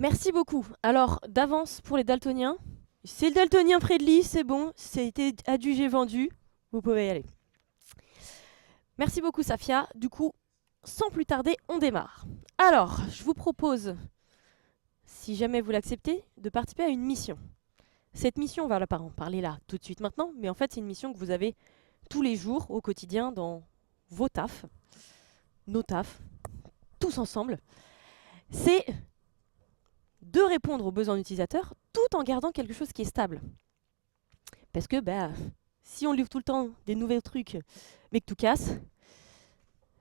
Merci beaucoup. Alors, d'avance pour les daltoniens, c'est le daltonien près de lit, c'est bon, c'était adjugé vendu, vous pouvez y aller. Merci beaucoup Safia. Du coup, sans plus tarder, on démarre. Alors, je vous propose, si jamais vous l'acceptez, de participer à une mission. Cette mission, on va pas en parler là tout de suite maintenant, mais en fait, c'est une mission que vous avez tous les jours au quotidien dans vos tafs, nos tafs, tous ensemble. C'est de répondre aux besoins d'utilisateurs tout en gardant quelque chose qui est stable. Parce que si on livre tout le temps des nouveaux trucs mais que tout casse,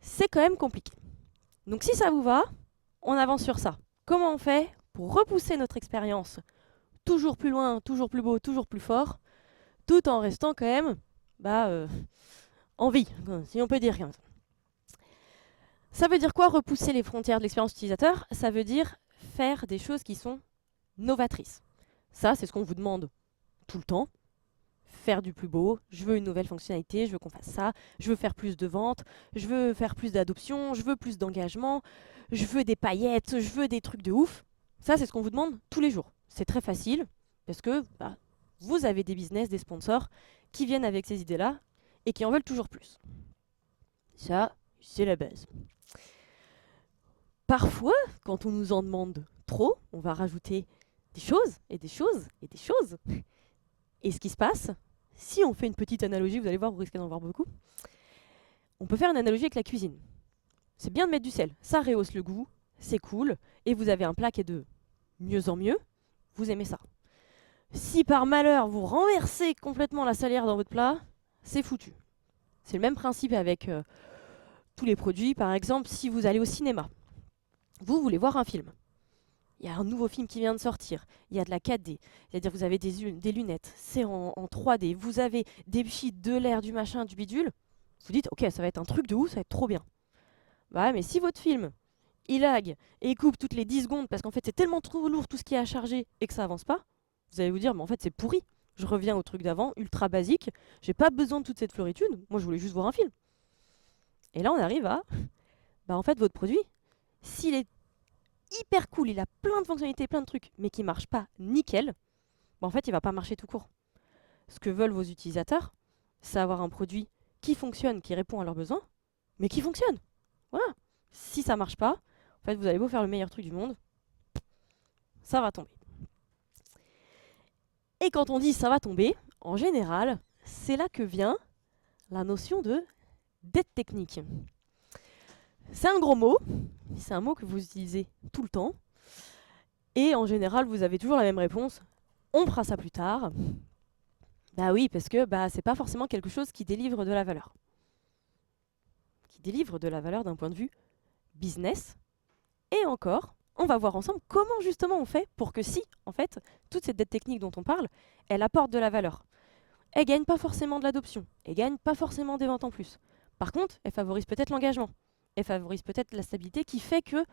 c'est quand même compliqué. Donc si ça vous va, on avance sur ça. Comment on fait pour repousser notre expérience toujours plus loin, toujours plus beau, toujours plus fort, tout en restant quand même en vie, si on peut dire. Ça veut dire quoi repousser les frontières de l'expérience utilisateur? Ça veut dire faire des choses qui sont novatrices. Ça, c'est ce qu'on vous demande tout le temps. Faire du plus beau, je veux une nouvelle fonctionnalité, je veux qu'on fasse ça, je veux faire plus de ventes, je veux faire plus d'adoption, je veux plus d'engagement, je veux des paillettes, je veux des trucs de ouf. Ça, c'est ce qu'on vous demande tous les jours. C'est très facile parce que vous avez des business, des sponsors qui viennent avec ces idées-là et qui en veulent toujours plus. Ça, c'est la base. Parfois, quand on nous en demande trop, on va rajouter des choses et des choses et des choses. Et ce qui se passe, si on fait une petite analogie, vous allez voir, vous risquez d'en voir beaucoup, on peut faire une analogie avec la cuisine. C'est bien de mettre du sel, ça rehausse le goût, c'est cool, et vous avez un plat qui est de mieux en mieux, vous aimez ça. Si par malheur vous renversez complètement la salière dans votre plat, c'est foutu. C'est le même principe avec tous les produits. Par exemple, si vous allez au cinéma, vous voulez voir un film. Il y a un nouveau film qui vient de sortir. Il y a de la 4D. C'est-à-dire vous avez des lunettes. C'est en 3D. Vous avez des sheets, de l'air, du machin, du bidule. Vous dites, ok, ça va être un truc de ouf, ça va être trop bien. Bah ouais, mais si votre film, il lag et il coupe toutes les 10 secondes parce qu'en fait c'est tellement trop lourd tout ce qui est à charger et que ça avance pas, vous allez vous dire, mais en fait c'est pourri. Je reviens au truc d'avant, ultra basique. J'ai pas besoin de toute cette floritude. Moi je voulais juste voir un film. Et là on arrive à, en fait votre produit, s'il est hyper cool, il a plein de fonctionnalités, plein de trucs, mais qui marche pas nickel, en fait il va pas marcher tout court. Ce que veulent vos utilisateurs, c'est avoir un produit qui fonctionne, qui répond à leurs besoins, mais qui fonctionne. Voilà. Si ça marche pas, en fait, vous allez beau faire le meilleur truc du monde, ça va tomber. Et quand on dit ça va tomber, en général, c'est là que vient la notion de dette technique. C'est un gros mot, c'est un mot que vous utilisez tout le temps, et en général, vous avez toujours la même réponse. On fera ça plus tard. Bah oui, parce que c'est pas forcément quelque chose qui délivre de la valeur. Qui délivre de la valeur d'un point de vue business. Et encore, on va voir ensemble comment justement on fait pour que si, en fait, toute cette dette technique dont on parle, elle apporte de la valeur. Elle gagne pas forcément de l'adoption, elle gagne pas forcément des ventes en plus. Par contre, elle favorise peut-être l'engagement, elle favorise peut-être la stabilité qui fait que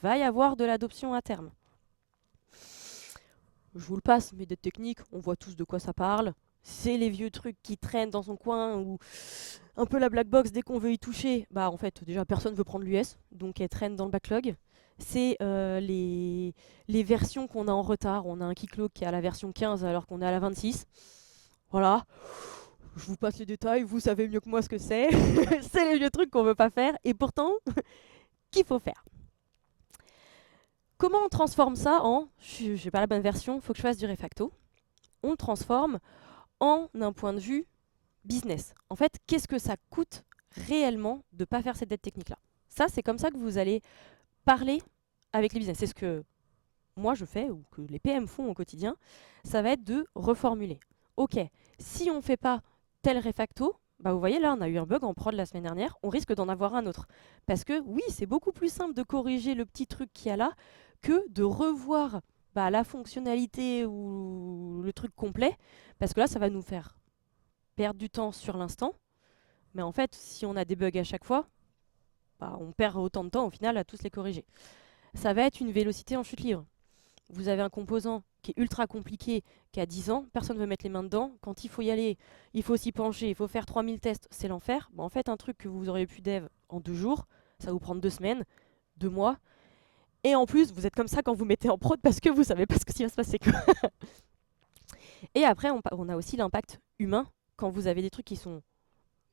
va y avoir de l'adoption à terme. Je vous le passe, mes dettes techniques, on voit tous de quoi ça parle. C'est les vieux trucs qui traînent dans son coin ou un peu la black box dès qu'on veut y toucher. En fait, déjà, personne veut prendre l'US, donc elle traîne dans le backlog. C'est les versions qu'on a en retard. On a un Keycloak qui est à la version 15 alors qu'on est à la 26. Voilà. Je vous passe les détails, vous savez mieux que moi ce que c'est. C'est les vieux trucs qu'on veut pas faire et pourtant qu'il faut faire. Comment on transforme ça en j'ai pas la bonne version, faut que je fasse du refacto. On le transforme en un point de vue business. En fait, qu'est-ce que ça coûte réellement de ne pas faire cette dette technique-là? Ça, c'est comme ça que vous allez parler avec les business. C'est ce que moi je fais ou que les PM font au quotidien. Ça va être de reformuler. Ok, si on ne fait pas tel refacto, vous voyez là, on a eu un bug en prod la semaine dernière, on risque d'en avoir un autre. Parce que oui, c'est beaucoup plus simple de corriger le petit truc qu'il y a là que de revoir la fonctionnalité ou le truc complet. Parce que là, ça va nous faire perdre du temps sur l'instant. Mais en fait, si on a des bugs à chaque fois, on perd autant de temps au final à tous les corriger. Ça va être une vélocité en chute libre. Vous avez un composant qui est ultra compliqué, qui a 10 ans, personne ne veut mettre les mains dedans. Quand il faut y aller, il faut s'y pencher, il faut faire 3000 tests, c'est l'enfer. En fait, un truc que vous auriez pu dev en 2 jours, ça va vous prendre 2 semaines, 2 mois. Et en plus, vous êtes comme ça quand vous mettez en prod parce que vous savez pas ce qui va se passer, quoi. Et après, on a aussi l'impact humain. Quand vous avez des trucs qui sont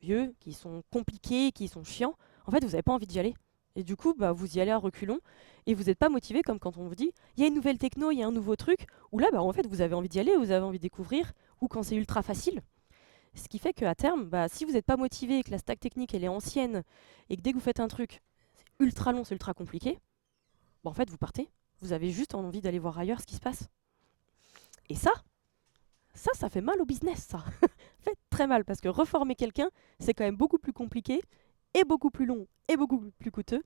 vieux, qui sont compliqués, qui sont chiants, en fait, vous n'avez pas envie d'y aller. Et du coup, bah, vous y allez à reculons et vous n'êtes pas motivé comme quand on vous dit il y a une nouvelle techno, il y a un nouveau truc, où là, bah, en fait, vous avez envie d'y aller, vous avez envie de découvrir, ou quand c'est ultra facile. Ce qui fait qu'à terme, bah, si vous n'êtes pas motivé, que la stack technique elle est ancienne, et que dès que vous faites un truc, c'est ultra long, c'est ultra compliqué, bah, en fait, vous partez. Vous avez juste envie d'aller voir ailleurs ce qui se passe. Et ça fait mal au business, ça. Ça fait très mal, parce que reformer quelqu'un, c'est quand même beaucoup plus compliqué, et beaucoup plus long, et beaucoup plus coûteux,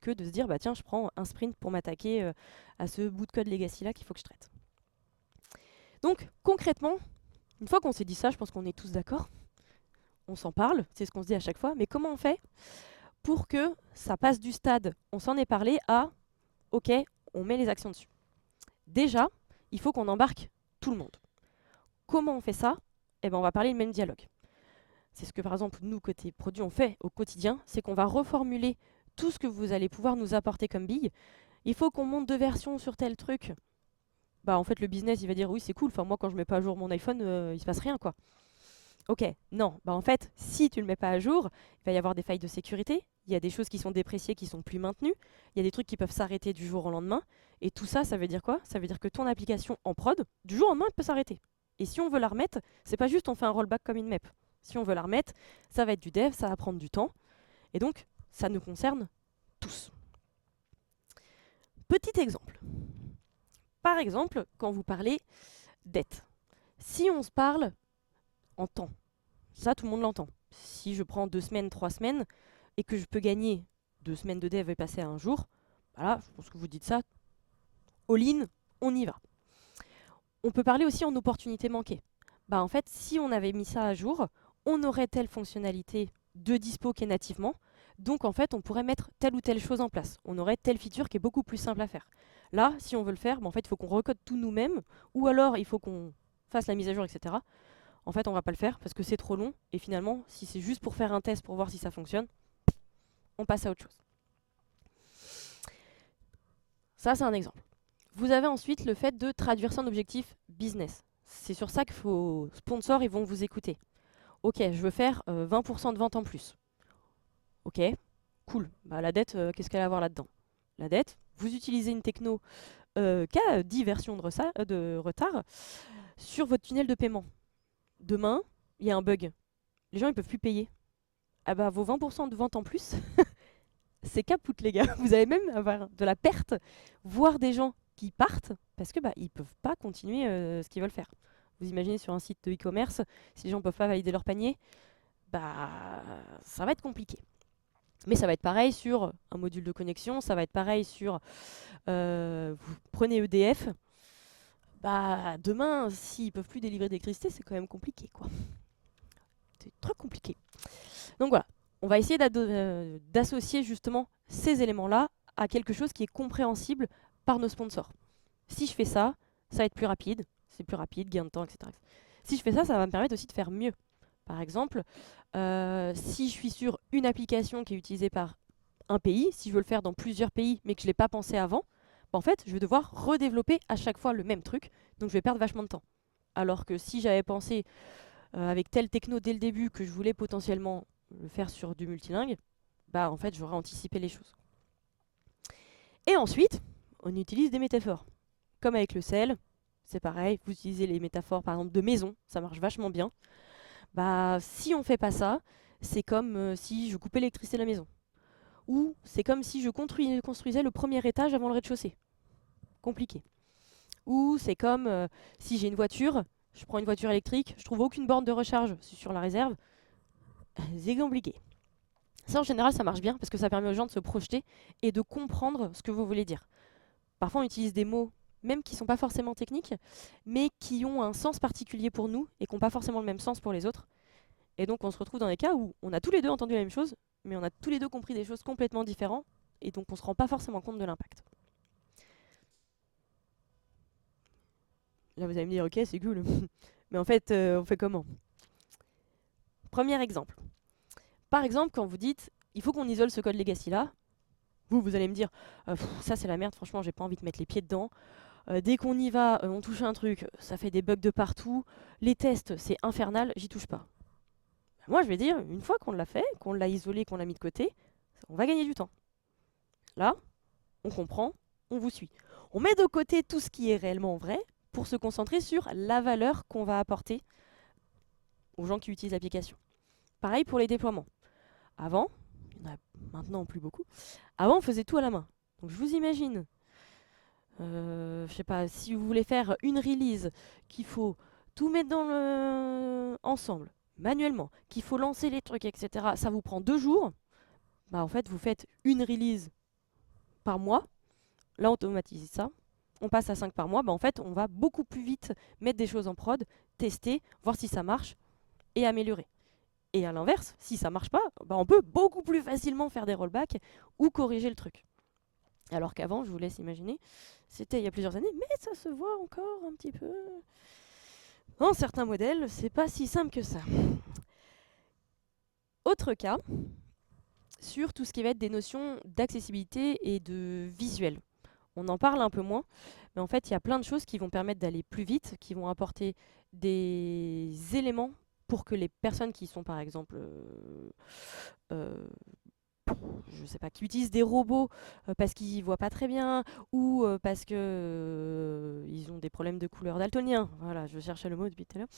que de se dire, bah tiens, je prends un sprint pour m'attaquer à ce bout de code legacy là qu'il faut que je traite. Donc, concrètement, une fois qu'on s'est dit ça, je pense qu'on est tous d'accord, on s'en parle, c'est ce qu'on se dit à chaque fois, mais comment on fait pour que ça passe du stade, on s'en est parlé, à, ok, on met les actions dessus. Déjà, il faut qu'on embarque tout le monde. Comment on fait ça? Eh ben, on va parler le même dialogue. C'est ce que, par exemple, nous, côté produit, on fait au quotidien, c'est qu'on va reformuler tout ce que vous allez pouvoir nous apporter comme bille. Il faut qu'on monte 2 versions sur tel truc. Bah, en fait, le business, il va dire oui, c'est cool. Enfin, moi, quand je mets pas à jour mon iPhone, il se passe rien, quoi. Ok, non. Bah, en fait, si tu le mets pas à jour, il va y avoir des failles de sécurité. Il y a des choses qui sont dépréciées, qui sont plus maintenues. Il y a des trucs qui peuvent s'arrêter du jour au lendemain. Et tout ça, ça veut dire quoi? Ça veut dire que ton application en prod, du jour au lendemain, elle peut s'arrêter. Et si on veut la remettre, c'est pas juste on fait un rollback comme une map. Si on veut la remettre, ça va être du dev, ça va prendre du temps. Et donc, ça nous concerne tous. Petit exemple. Par exemple, quand vous parlez dette. Si on se parle en temps, ça tout le monde l'entend. Si je prends 2 semaines, 3 semaines, et que je peux gagner 2 semaines de dev et passer à un jour, voilà, je pense que vous dites ça, all-in, on y va. On peut parler aussi en opportunité manquée. Bah en fait, si on avait mis ça à jour, on aurait telle fonctionnalité de dispo qui est nativement, donc en fait, on pourrait mettre telle ou telle chose en place. On aurait telle feature qui est beaucoup plus simple à faire. Là, si on veut le faire, bah en fait, il faut qu'on recode tout nous-mêmes, ou alors il faut qu'on fasse la mise à jour, etc. En fait, on va pas le faire parce que c'est trop long, et finalement, si c'est juste pour faire un test pour voir si ça fonctionne, on passe à autre chose. Ça, c'est un exemple. Vous avez ensuite le fait de traduire ça en objectif business. C'est sur ça que vos sponsors ils vont vous écouter. Ok, je veux faire 20% de vente en plus. Ok, cool. Bah, la dette, qu'est-ce qu'elle a à voir là-dedans? La dette, vous utilisez une techno qui a 10 versions de retard sur votre tunnel de paiement. Demain, il y a un bug. Les gens ils peuvent plus payer. Ah bah vos 20% de vente en plus, c'est caput les gars. Vous allez même avoir de la perte, voire des gens qui partent parce que bah ils peuvent pas continuer ce qu'ils veulent faire. Vous imaginez sur un site de e-commerce, si les gens peuvent pas valider leur panier, bah ça va être compliqué. Mais ça va être pareil sur un module de connexion, ça va être pareil sur vous prenez EDF, bah demain s'ils peuvent plus délivrer d'électricité, c'est quand même compliqué quoi. C'est très compliqué. Donc voilà, on va essayer d'associer justement ces éléments-là à quelque chose qui est compréhensible par nos sponsors. Si je fais ça, ça va être plus rapide, c'est plus rapide, gain de temps, etc. Si je fais ça, ça va me permettre aussi de faire mieux. Par exemple, si je suis sur une application qui est utilisée par un pays, si je veux le faire dans plusieurs pays mais que je ne l'ai pas pensé avant, bah en fait, je vais devoir redévelopper à chaque fois le même truc, donc je vais perdre vachement de temps. Alors que si j'avais pensé avec telle techno dès le début que je voulais potentiellement le faire sur du multilingue, bah en fait j'aurais anticipé les choses. Et ensuite, on utilise des métaphores. Comme avec le sel, c'est pareil, vous utilisez les métaphores par exemple de maison, ça marche vachement bien. Bah si on fait pas ça, c'est comme si je coupais l'électricité de la maison. Ou c'est comme si je construisais le premier étage avant le rez-de-chaussée. Compliqué. Ou c'est comme si j'ai une voiture, je prends une voiture électrique, je trouve aucune borne de recharge sur la réserve, c'est compliqué. Ça, en général, ça marche bien parce que ça permet aux gens de se projeter et de comprendre ce que vous voulez dire. Parfois, on utilise des mots, même qui ne sont pas forcément techniques, mais qui ont un sens particulier pour nous et qui n'ont pas forcément le même sens pour les autres. Et donc, on se retrouve dans des cas où on a tous les deux entendu la même chose, mais on a tous les deux compris des choses complètement différentes, et donc on ne se rend pas forcément compte de l'impact. Là, vous allez me dire, ok, c'est cool. Mais en fait, on fait comment? Premier exemple. Par exemple, quand vous dites, il faut qu'on isole ce code legacy-là, Vous allez me dire, ça c'est la merde, franchement, j'ai pas envie de mettre les pieds dedans. Dès qu'on y va, on touche un truc, ça fait des bugs de partout. Les tests, c'est infernal, j'y touche pas. Moi, je vais dire, une fois qu'on l'a fait, qu'on l'a isolé, qu'on l'a mis de côté, on va gagner du temps. Là, on comprend, on vous suit. On met de côté tout ce qui est réellement vrai pour se concentrer sur la valeur qu'on va apporter aux gens qui utilisent l'application. Pareil pour les déploiements. Avant, il y en a maintenant plus beaucoup, avant on faisait tout à la main. Donc je vous imagine, je sais pas, si vous voulez faire une release, qu'il faut tout mettre ensemble, manuellement, qu'il faut lancer les trucs, etc. Ça vous prend 2 jours. Bah en fait, vous faites une release par mois. Là, on automatise ça. On passe à 5 par mois. Bah en fait, on va beaucoup plus vite mettre des choses en prod, tester, voir si ça marche et améliorer. Et à l'inverse, si ça marche pas, bah on peut beaucoup plus facilement faire des rollbacks ou corriger le truc. Alors qu'avant, je vous laisse imaginer, c'était il y a plusieurs années, mais ça se voit encore un petit peu. Dans certains modèles, c'est pas si simple que ça. Autre cas, sur tout ce qui va être des notions d'accessibilité et de visuel. On en parle un peu moins, mais en fait, il y a plein de choses qui vont permettre d'aller plus vite, qui vont apporter des éléments pour que les personnes qui sont, par exemple, je sais pas, qui utilisent des robots parce qu'ils voient pas très bien ou parce que ils ont des problèmes de couleur daltonien. Voilà, je cherchais le mot depuis tout à l'heure.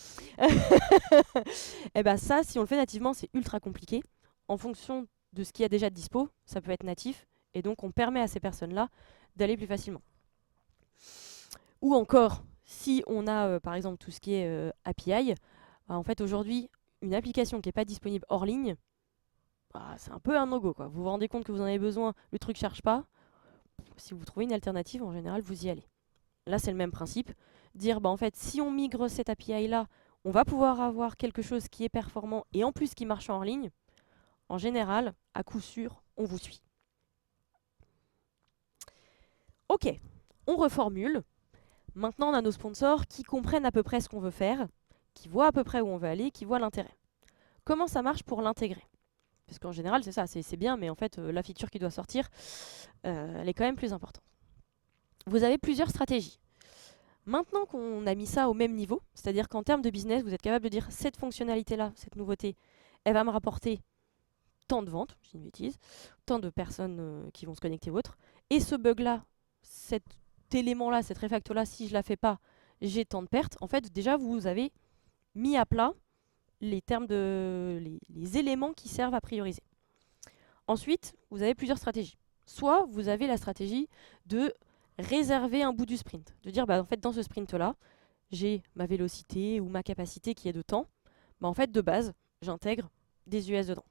Et ben ça, si on le fait nativement, c'est ultra compliqué. En fonction de ce qu'il y a déjà de dispo, ça peut être natif et donc on permet à ces personnes-là d'aller plus facilement. Ou encore, si on a par exemple tout ce qui est API, bah, en fait aujourd'hui, une application qui n'est pas disponible hors ligne, bah, c'est un peu un no-go, quoi. Vous vous rendez compte que vous en avez besoin, le truc ne charge pas. Si vous trouvez une alternative, en général, vous y allez. Là, c'est le même principe. Dire, bah, en fait, si on migre cette API-là, on va pouvoir avoir quelque chose qui est performant et en plus qui marche en ligne. En général, à coup sûr, on vous suit. Ok, on reformule. Maintenant, on a nos sponsors qui comprennent à peu près ce qu'on veut faire, qui voient à peu près où on veut aller, qui voient l'intérêt. Comment ça marche pour l'intégrer? Parce qu'en général, c'est ça, c'est bien, mais en fait, la feature qui doit sortir, elle est quand même plus importante. Vous avez plusieurs stratégies. Maintenant qu'on a mis ça au même niveau, c'est-à-dire qu'en termes de business, vous êtes capable de dire cette fonctionnalité-là, cette nouveauté, elle va me rapporter tant de ventes, je dis une bêtise, tant de personnes qui vont se connecter ou autre, et ce bug-là, cet élément-là, cette refacto-là, si je la fais pas, j'ai tant de pertes. En fait, déjà, vous avez mis à plat les termes les éléments qui servent à prioriser. Ensuite, vous avez plusieurs stratégies. Soit vous avez la stratégie de réserver un bout du sprint, de dire bah, en fait dans ce sprint là j'ai ma vélocité ou ma capacité qui est de temps, bah, en fait de base j'intègre des US dedans.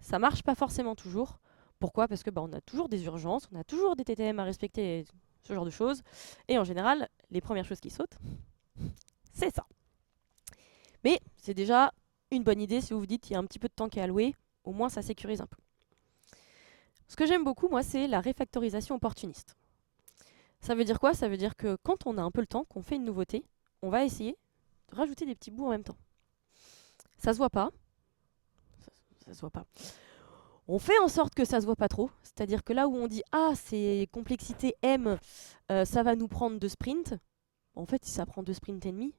Ça marche pas forcément toujours. Pourquoi? Parce que bah, on a toujours des urgences, on a toujours des TTM à respecter, ce genre de choses, et en général les premières choses qui sautent, c'est ça. Mais c'est déjà une bonne idée si vous vous dites qu'il y a un petit peu de temps qui est alloué, au moins ça sécurise un peu. Ce que j'aime beaucoup, moi, c'est la réfactorisation opportuniste. Ça veut dire quoi? Ça veut dire que quand on a un peu le temps, qu'on fait une nouveauté, on va essayer de rajouter des petits bouts en même temps. Ça se voit pas. Ça se voit pas. On fait en sorte que ça se voit pas trop. C'est-à-dire que là où on dit ah c'est complexité M, ça va nous prendre 2 sprints. En fait, si ça prend 2 sprints et demi,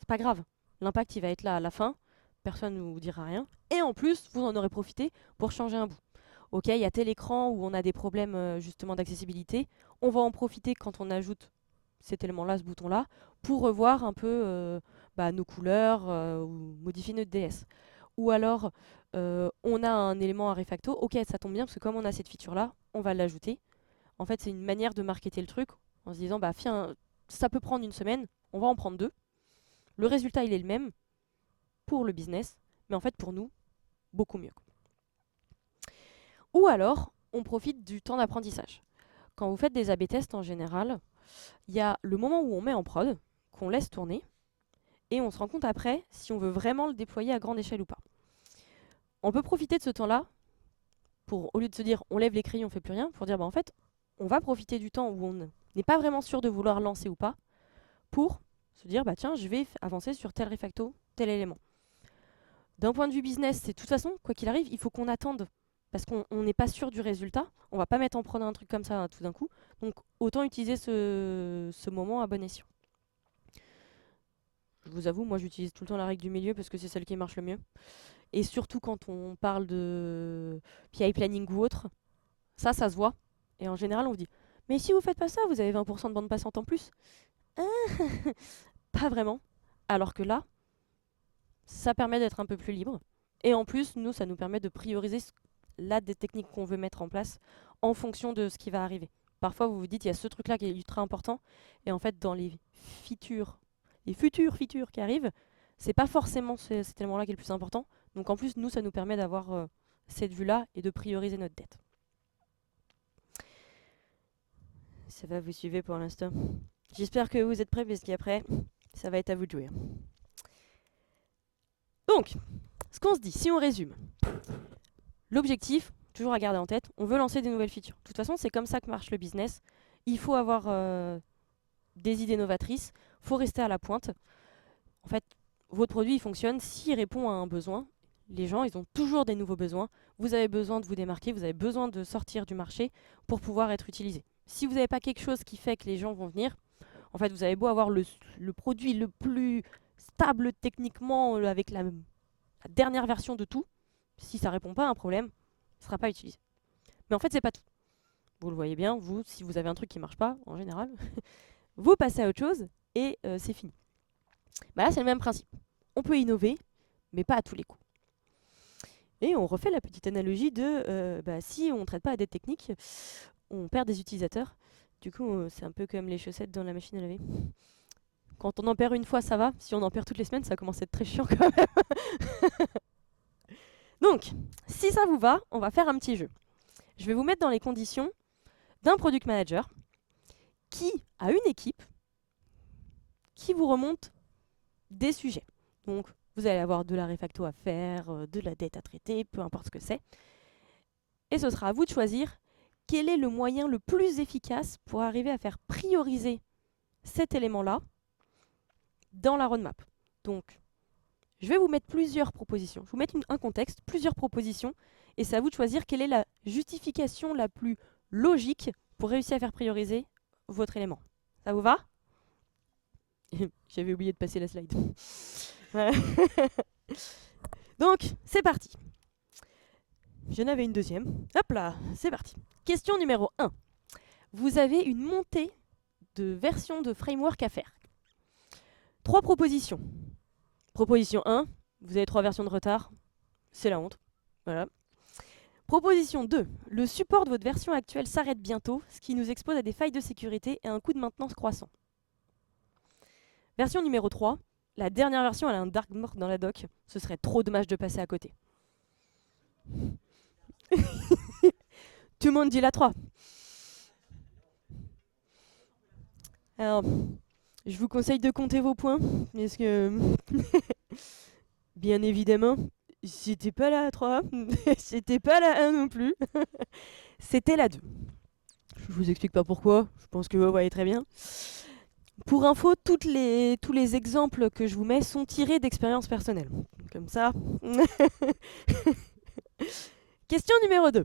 c'est pas grave. L'impact il va être là à la fin. Personne ne vous dira rien. Et en plus, vous en aurez profité pour changer un bout. Ok, il y a tel écran où on a des problèmes justement d'accessibilité. On va en profiter quand on ajoute cet élément-là, ce bouton-là, pour revoir un peu nos couleurs ou modifier notre DS. Ou alors, on a un élément à refacto. Ok, ça tombe bien parce que comme on a cette feature-là, on va l'ajouter. En fait, c'est une manière de marketer le truc en se disant, bah, ça peut prendre une semaine, on va en prendre 2. Le résultat, il est le même pour le business, mais en fait, pour nous, beaucoup mieux. Ou alors, on profite du temps d'apprentissage. Quand vous faites des A/B tests en général, il y a le moment où on met en prod, qu'on laisse tourner, et on se rend compte après si on veut vraiment le déployer à grande échelle ou pas. On peut profiter de ce temps-là pour, au lieu de se dire on lève les crayons, on fait plus rien, pour dire bah, en fait, on va profiter du temps où on n'est pas vraiment sûr de vouloir lancer ou pas, pour se dire bah tiens, je vais avancer sur tel refacto, tel élément. D'un point de vue business, c'est de toute façon, quoi qu'il arrive, il faut qu'on attende parce qu'on n'est pas sûr du résultat. On va pas mettre en prod un truc comme ça tout d'un coup. Donc autant utiliser ce moment à bon escient. Je vous avoue, moi j'utilise tout le temps la règle du milieu parce que c'est celle qui marche le mieux. Et surtout quand on parle de PI planning ou autre, ça se voit. Et en général, on vous dit mais si vous faites pas ça, vous avez 20% de bande passante en plus. Pas vraiment. Alors que là, ça permet d'être un peu plus libre. Et en plus, nous, ça nous permet de prioriser des techniques qu'on veut mettre en place en fonction de ce qui va arriver. Parfois, vous vous dites, il y a ce truc-là qui est ultra important. Et en fait, dans les futures features qui arrivent, c'est pas forcément cet élément-là qui est le plus important. Donc en plus, nous, ça nous permet d'avoir cette vue-là et de prioriser notre dette. Ça va, vous suivez pour l'instant. J'espère que vous êtes prêts parce qu'après, ça va être à vous de jouer. Donc, ce qu'on se dit, si on résume, l'objectif, toujours à garder en tête, on veut lancer des nouvelles features. De toute façon, c'est comme ça que marche le business. Il faut avoir des idées novatrices, il faut rester à la pointe. En fait, votre produit il fonctionne s'il répond à un besoin. Les gens, ils ont toujours des nouveaux besoins. Vous avez besoin de vous démarquer, vous avez besoin de sortir du marché pour pouvoir être utilisé. Si vous n'avez pas quelque chose qui fait que les gens vont venir, en fait, vous avez beau avoir le produit le plus stable techniquement, avec la dernière version de tout, si ça répond pas à un problème, ne sera pas utilisé. Mais en fait, c'est pas tout. Vous le voyez bien, vous, si vous avez un truc qui marche pas, en général, vous passez à autre chose et c'est fini. Bah là, c'est le même principe. On peut innover, mais pas à tous les coups. Et on refait la petite analogie de si on ne traite pas à des techniques, on perd des utilisateurs. Du coup, c'est un peu comme les chaussettes dans la machine à laver. Quand on en perd une fois, ça va. Si on en perd toutes les semaines, ça commence à être très chiant quand même. Donc, si ça vous va, on va faire un petit jeu. Je vais vous mettre dans les conditions d'un product manager qui a une équipe qui vous remonte des sujets. Donc, vous allez avoir de la réfacto à faire, de la dette à traiter, peu importe ce que c'est. Et ce sera à vous de choisir quel est le moyen le plus efficace pour arriver à faire prioriser cet élément-là dans la roadmap. Donc, je vais vous mettre plusieurs propositions. Je vais vous mettre un contexte, plusieurs propositions, et c'est à vous de choisir quelle est la justification la plus logique pour réussir à faire prioriser votre élément. Ça vous va? J'avais oublié de passer la slide. Donc, c'est parti. J'en avais une deuxième. Hop là, c'est parti. Question numéro 1. Vous avez une montée de version de framework à faire. 3 propositions. Proposition 1, vous avez 3 versions de retard. C'est la honte. Voilà. Proposition 2, le support de votre version actuelle s'arrête bientôt, ce qui nous expose à des failles de sécurité et un coût de maintenance croissant. Version numéro 3, la dernière version elle a un dark mode dans la doc, ce serait trop dommage de passer à côté. Tout le monde dit la 3. Alors, je vous conseille de compter vos points, parce que, bien évidemment, c'était pas la 3, c'était pas la 1 non plus, c'était la 2. Je vous explique pas pourquoi, je pense que vous voyez très bien. Pour info, tous les exemples que je vous mets sont tirés d'expériences personnelles. Comme ça. Question numéro 2.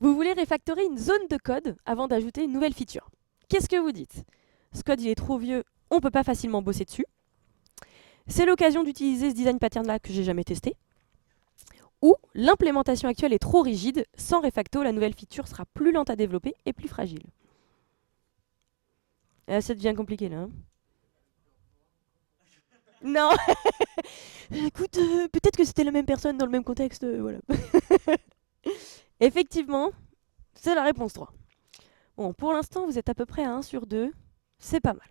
Vous voulez refactorer une zone de code avant d'ajouter une nouvelle feature. Qu'est-ce que vous dites? Ce code il est trop vieux, on ne peut pas facilement bosser dessus. C'est l'occasion d'utiliser ce design pattern là que j'ai jamais testé. Ou l'implémentation actuelle est trop rigide, sans refacto, la nouvelle feature sera plus lente à développer et plus fragile. Ça devient compliqué là. Hein. Non. Écoute, peut-être que c'était la même personne dans le même contexte, voilà. Effectivement, c'est la réponse 3. Bon, pour l'instant, vous êtes à peu près à 1 sur 2. C'est pas mal.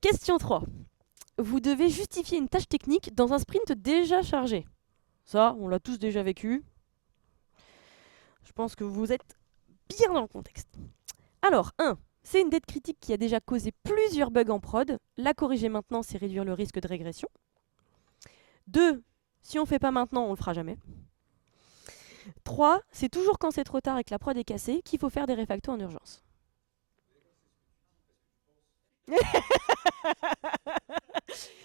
Question 3. Vous devez justifier une tâche technique dans un sprint déjà chargé. Ça, on l'a tous déjà vécu. Je pense que vous êtes bien dans le contexte. Alors, 1. C'est une dette critique qui a déjà causé plusieurs bugs en prod. La corriger maintenant, c'est réduire le risque de régression. 2. Si on ne fait pas maintenant, on ne le fera jamais. 3. C'est toujours quand c'est trop tard et que la prod est cassée qu'il faut faire des refactos en urgence.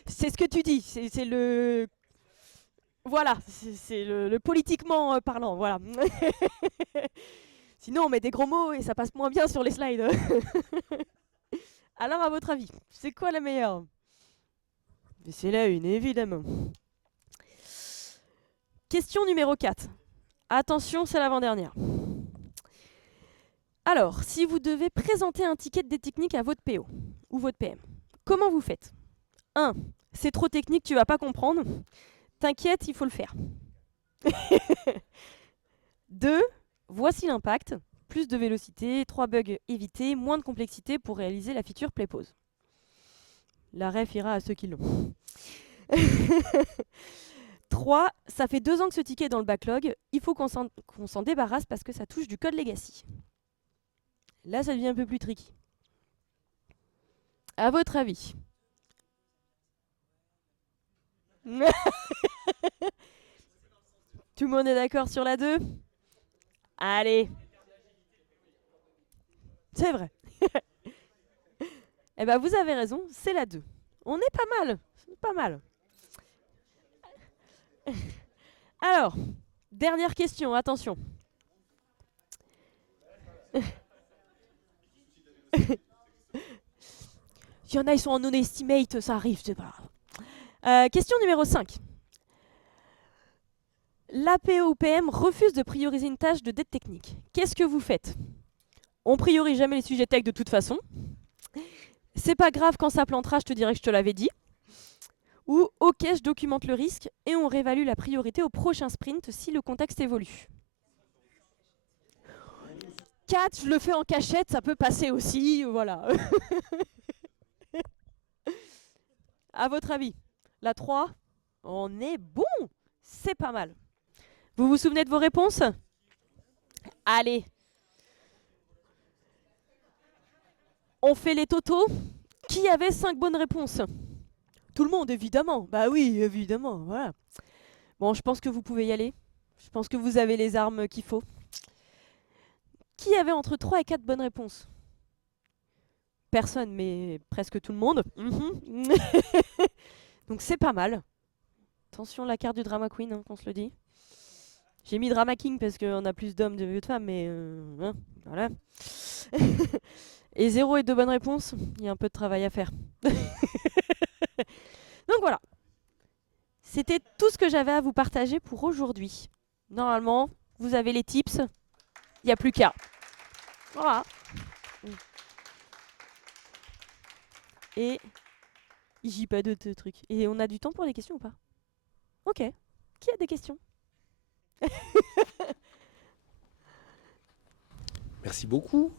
C'est ce que tu dis. C'est le... Voilà, c'est le politiquement parlant, voilà. Sinon, on met des gros mots et ça passe moins bien sur les slides. Alors, à votre avis, c'est quoi la meilleure? C'est la une, évidemment. Question numéro 4. Attention, c'est l'avant-dernière. Alors, si vous devez présenter un ticket des techniques à votre PO ou votre PM, comment vous faites? 1. C'est trop technique, tu vas pas comprendre. T'inquiète, il faut le faire. 2. Voici l'impact. Plus de vélocité, 3 bugs évités, moins de complexité pour réaliser la feature play pause. La ref ira à ceux qui l'ont. 3. Ça fait 2 ans que ce ticket est dans le backlog. Il faut qu'on s'en débarrasse parce que ça touche du code legacy. Là, ça devient un peu plus tricky. À votre avis? Tout le monde est d'accord sur la 2? Allez. C'est vrai. Eh ben, vous avez raison, c'est la 2. On est pas mal. C'est pas mal. Alors, dernière question, attention. Il y en a, ils sont en non-estimate, ça arrive, c'est pas grave. Question numéro 5. L'APO ou PM refuse de prioriser une tâche de dette technique. Qu'est-ce que vous faites? On priorise jamais les sujets tech de toute façon. C'est pas grave quand ça plantera, je te dirais que je te l'avais dit. Ou ok, je documente le risque et on réévalue la priorité au prochain sprint si le contexte évolue. 4, je le fais en cachette, ça peut passer aussi, voilà. À votre avis? La 3, on est bon, c'est pas mal. Vous vous souvenez de vos réponses? Allez. On fait les totaux. Qui avait 5 bonnes réponses? Tout le monde, évidemment. Bah oui, évidemment, voilà. Bon, je pense que vous pouvez y aller. Je pense que vous avez les armes qu'il faut. Qui avait entre 3 et 4 bonnes réponses? Personne, mais presque tout le monde. Donc c'est pas mal. Attention, la carte du drama queen, hein, qu'on se le dit. J'ai mis drama king parce qu'on a plus d'hommes que de femmes, mais hein, voilà. Et 0 et 2 bonnes réponses, il y a un peu de travail à faire. Donc voilà. C'était tout ce que j'avais à vous partager pour aujourd'hui. Normalement, vous avez les tips. Il n'y a plus qu'à. Voilà. Et j'ai pas d'autres trucs. Et on a du temps pour les questions ou pas? Ok. Qui a des questions? Merci beaucoup.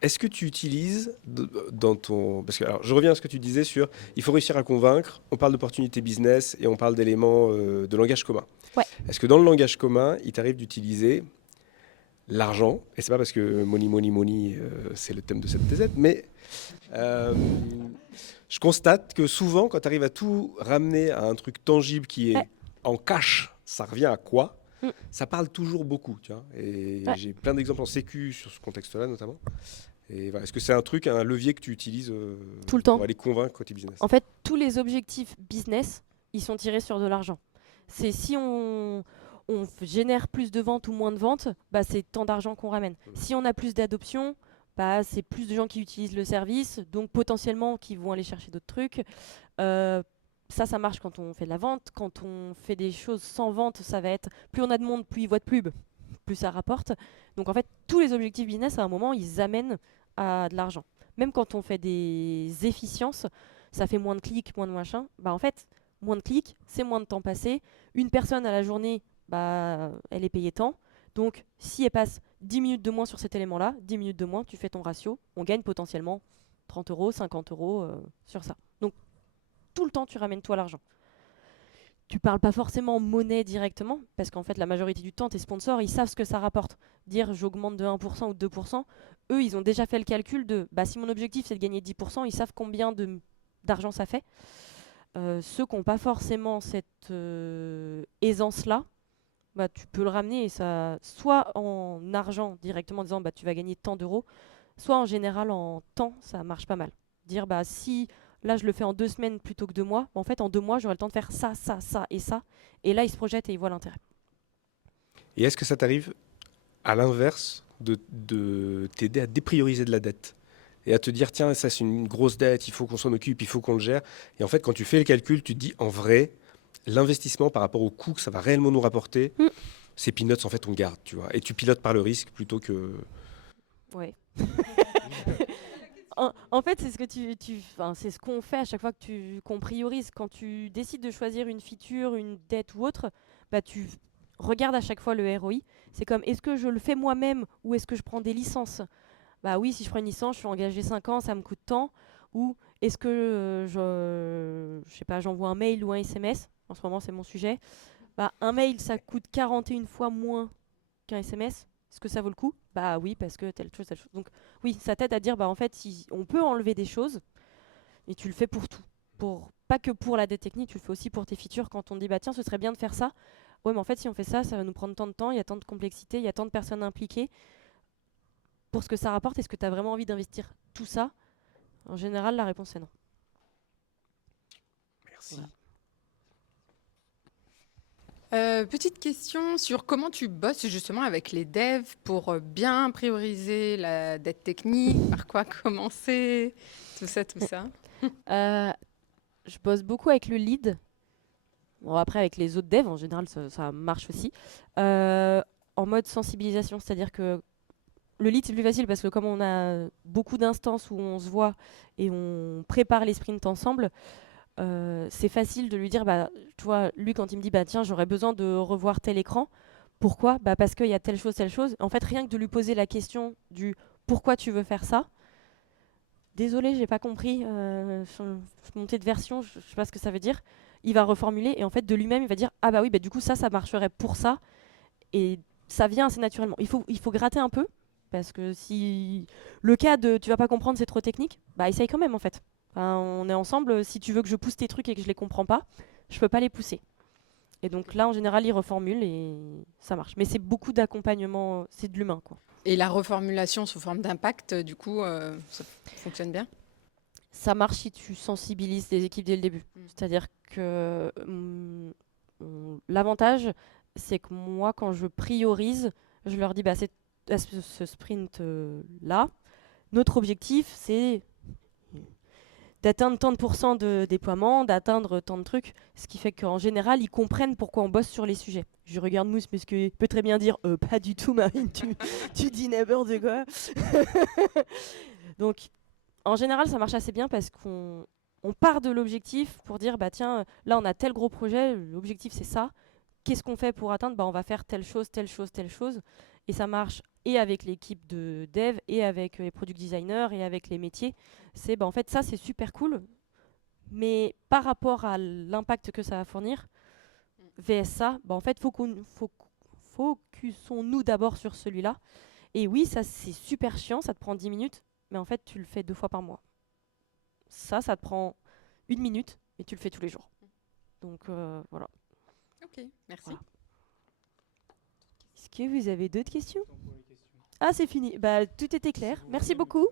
Est-ce que tu utilises dans ton... Parce que alors, je reviens à ce que tu disais sur il faut réussir à convaincre, on parle d'opportunités business et on parle d'éléments de langage commun. Ouais. Est-ce que dans le langage commun, il t'arrive d'utiliser l'argent, et c'est pas parce que money, c'est le thème de cette TZ, mais je constate que souvent, quand tu arrives à tout ramener à un truc tangible qui est Ouais. en cash, ça revient à quoi? Mm. Ça parle toujours beaucoup, tu vois. Et Ouais. j'ai plein d'exemples en sécu sur ce contexte-là, notamment. Et voilà. Est-ce que c'est un truc, un levier que tu utilises Tout le temps. pour aller convaincre côté business? En fait, tous les objectifs business, ils sont tirés sur de l'argent. C'est si on génère plus de ventes ou moins de ventes, bah, c'est tant d'argent qu'on ramène. Si on a plus d'adoption, bah, c'est plus de gens qui utilisent le service, donc potentiellement qui vont aller chercher d'autres trucs. Ça marche quand on fait de la vente. Quand on fait des choses sans vente, ça va être plus on a de monde, plus ils voient de pub, plus ça rapporte. Donc en fait, tous les objectifs business, à un moment, ils amènent à de l'argent. Même quand on fait des efficiences, ça fait moins de clics, moins de machin. Bah en fait, moins de clics, c'est moins de temps passé. Une personne à la journée, bah, elle est payée tant. Donc si elle passe 10 minutes de moins sur cet élément-là, 10 minutes de moins, tu fais ton ratio, on gagne potentiellement 30 euros, 50 euros sur ça. Donc tout le temps, tu ramènes toi l'argent. Tu parles pas forcément monnaie directement, parce qu'en fait, la majorité du temps, tes sponsors, ils savent ce que ça rapporte. Dire j'augmente de 1% ou de 2%, eux, ils ont déjà fait le calcul de bah, si mon objectif c'est de gagner 10%, ils savent combien d'argent ça fait. Ceux qui n'ont pas forcément cette aisance-là, bah, tu peux le ramener et ça, soit en argent directement en disant bah, tu vas gagner tant d'euros, soit en général en temps, ça marche pas mal. Dire bah, si là je le fais en 2 semaines plutôt que 2 mois. En fait, en 2 mois, j'aurai le temps de faire ça, ça, ça et ça. Et là, il se projette et il voit l'intérêt. Et est-ce que ça t'arrive, à l'inverse, de t'aider à déprioriser de la dette et à te dire, tiens, ça c'est une grosse dette, il faut qu'on s'en occupe, il faut qu'on le gère. Et en fait, quand tu fais le calcul, tu te dis, en vrai, l'investissement par rapport au coût que ça va réellement nous rapporter, Mm. ces peanuts, en fait, on garde, tu vois. Et tu pilotes par le risque plutôt que... Ouais. En fait, c'est ce que enfin, c'est ce qu'on fait à chaque fois qu'on priorise. Quand tu décides de choisir une feature, une dette ou autre, bah tu regardes à chaque fois le ROI. C'est comme, est-ce que je le fais moi-même ou est-ce que je prends des licences? Bah oui, si je prends une licence, je suis engagé 5 ans, ça me coûte tant. Ou est-ce que je sais pas, j'envoie un mail ou un SMS? En ce moment, c'est mon sujet. Bah, un mail, ça coûte 41 fois moins qu'un SMS. Est-ce que ça vaut le coup? Bah oui, parce que telle chose, telle chose. Donc oui, ça t'aide à dire, bah en fait, si on peut enlever des choses, et tu le fais pour tout. Pas que pour la dette technique, tu le fais aussi pour tes features. Quand on dit, bah tiens, ce serait bien de faire ça. Ouais, mais en fait, si on fait ça, ça va nous prendre tant de temps, il y a tant de complexité, il y a tant de personnes impliquées. Pour ce que ça rapporte, est-ce que tu as vraiment envie d'investir tout ça? En général, la réponse est non. Merci. Voilà. Petite question sur comment tu bosses justement avec les devs pour bien prioriser la dette technique, par quoi commencer, tout ça, tout ça. Euh, je bosse beaucoup avec le lead. Bon, après, avec les autres devs, en général, ça marche aussi. Euh, en mode sensibilisation, c'est-à-dire que le lead, c'est plus facile parce que comme on a beaucoup d'instances où on se voit et on prépare les sprints ensemble, c'est facile de lui dire, bah, tu vois, lui, quand il me dit, bah, tiens, j'aurais besoin de revoir tel écran, pourquoi? Bah, parce qu'il y a telle chose, telle chose. En fait, rien que de lui poser la question du pourquoi tu veux faire ça, désolé, j'ai pas compris, montée de version, je sais pas ce que ça veut dire. Il va reformuler et en fait, de lui-même, il va dire, ah bah oui, bah, du coup, ça marcherait pour ça. Et ça vient assez naturellement. Il faut gratter un peu parce que si le cas de tu vas pas comprendre, c'est trop technique, bah essaye quand même en fait. Enfin, on est ensemble, si tu veux que je pousse tes trucs et que je les comprends pas, je peux pas les pousser. Et donc là, en général, il reformule et ça marche. Mais c'est beaucoup d'accompagnement, c'est de l'humain, quoi. Et la reformulation sous forme d'impact, du coup, ça fonctionne bien? Ça marche si tu sensibilises les équipes dès le début. Mm. C'est-à-dire que l'avantage, c'est que moi, quand je priorise, je leur dis, bah, c'est à ce sprint-là, notre objectif, c'est d'atteindre tant de pourcents de déploiement, d'atteindre tant de trucs, ce qui fait qu'en général, ils comprennent pourquoi on bosse sur les sujets. Je regarde Mousse parce qu'il peut très bien dire pas du tout, Marine, tu dis n'importe quoi. Donc, en général, ça marche assez bien parce qu'on part de l'objectif pour dire bah tiens, là on a tel gros projet, l'objectif c'est ça. Qu'est-ce qu'on fait pour atteindre? Bah, on va faire telle chose, telle chose, telle chose. Et ça marche et avec l'équipe de dev, et avec les product designers, et avec les métiers. C'est bah, en fait ça c'est super cool, mais par rapport à l'impact que ça va fournir, VS ça, bah, en fait focusons-nous d'abord sur celui-là. Et oui, ça c'est super chiant, ça te prend 10 minutes, mais en fait tu le fais 2 fois par mois. Ça te prend 1 minute, et tu le fais tous les jours. Donc voilà. Ok, merci. Voilà. Est-ce que vous avez d'autres questions? Ah, c'est fini. Bah, tout était clair. Merci beaucoup.